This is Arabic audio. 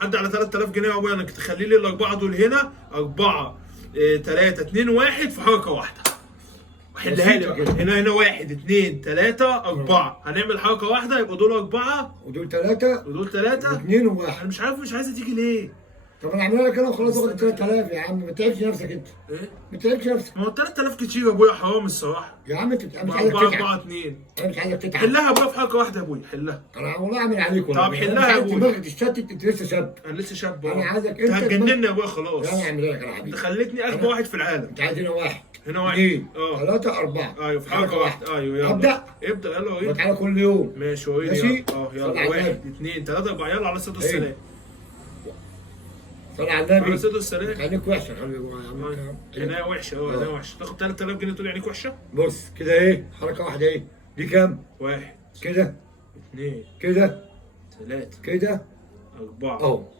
عدى على 3000 جنيه يا ابويا، انك تخلي لي الاربعه دول هنا 4 3 2 1 في حركه واحده. حلها لي بقى. هنا 1 2 3 4 هنعمل حركه واحده، يبقى دول 4 ودول 3 ودول 3 و2 انا و1. مش عارف مش عايزه تيجي ليه؟ طب انا اعملها لك انا وخلاص واخد 3000 يا عم، ما تتعبش نفسك انت. ايه؟ ما تتعبش نفسك. ما هو 3000 كتير يا ابويا، حرام الصراحه. يا عم انت مش عايزك 4 تتعب. 4 2 انا مش عايزك تتعب. حلها يا ابويا في حركه واحده يا ابويا، حلها. انا والله اعمل عليك والله. طب حلها يا ابويا. دماغك تشتت، انت لسه شاب. انا لسه شاب. انا عايزك انت انت هتجنني يا ابويا خلاص. لا انا هعملها لك يا انت حبيبي. خليتني اغبى واحد في العالم. انت عايز هنا 1 هنا 1 2 3 4. ايوه في حركه واحده. ايوه يلا ابدا. ابدا يلا وريني. وتعالى كل يوم. ماشي وريني. ماشي؟ يلا صل على 1 النبي. 2 3 4 يلا على الصلاه والسلام. صل على على النبي. الصلاه والسلام. عينيك وحشه خلي بالك يا عم. عينيا وحشه. عينيا وحشه. تاخد 3000 جنيه تقول عينيك وحشه؟ بص كده ايه حركه واحده ايه دي كام؟ 1 كده 2 كده 3 كده 4 اهو.